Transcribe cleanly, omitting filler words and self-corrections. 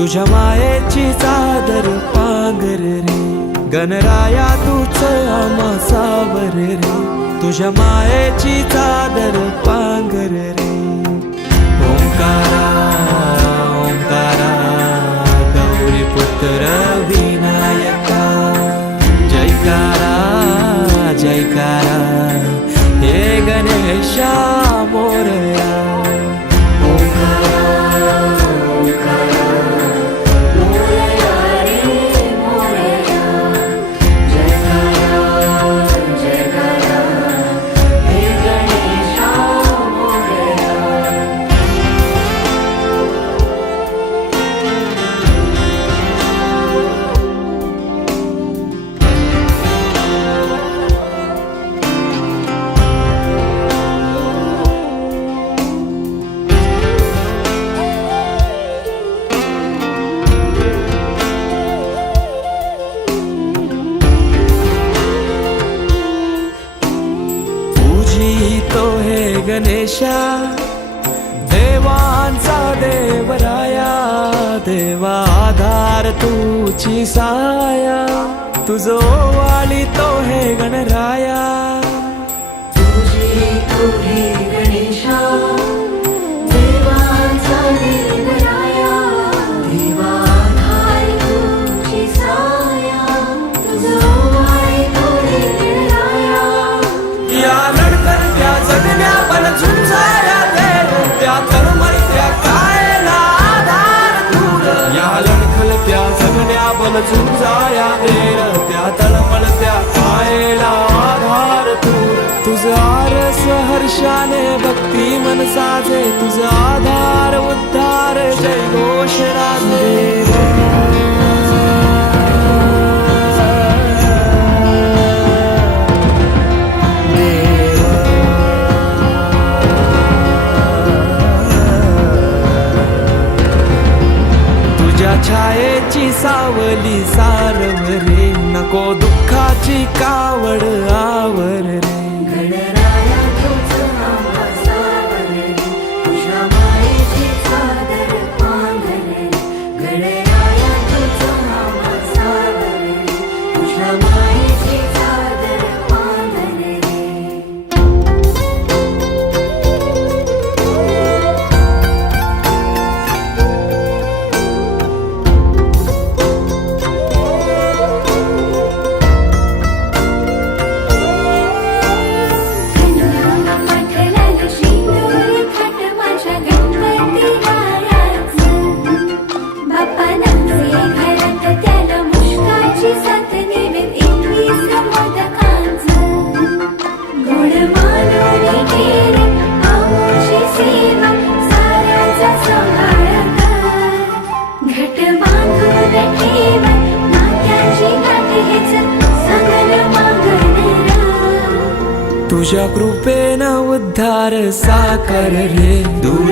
तुझ्या मायेची चादर पांघर रे, गणराया तूच आम्हा सावर रे, तुझ्या मायेची चादर पांघर रे. ओंकारा ओंकारा गौरी पुत्र विनायका, जयकारा जयकारा हे गणेशा मोरया. तो हे गणेशा देवांचा देवराया, देवा आधार तुझी साया, तुझो वाली तो हे गणराया. तुझी तो हे गणेशा देवांचा देवराया, देवा आधार तुझी साया, तुझो वाली तो हे गणराया. या लढकत्या जगण्या बल झुंजाया देव, त्या तळमळत्या कायला आधार दूर. या लढकत्या जगण्या बल झुंजाया देव, त्या तळमळत्या कायला आधार दूर. तुझं आरस हर्षाने भक्ती मन साजे, तुझं आधार उद्धार जय घोष राजे. छायेची सावली सारव रे, नको दुःखाची कावड आवर रे. गणराया तूच आम्हा सावर रे, तुझ्या मायेची चादर पांघर रे. गणराया तूच आम्हा सावर रे, तुझ्या मायेची चादर पांघर रे. तुझ्या कृपेनं उद्धार साकार रे, दूर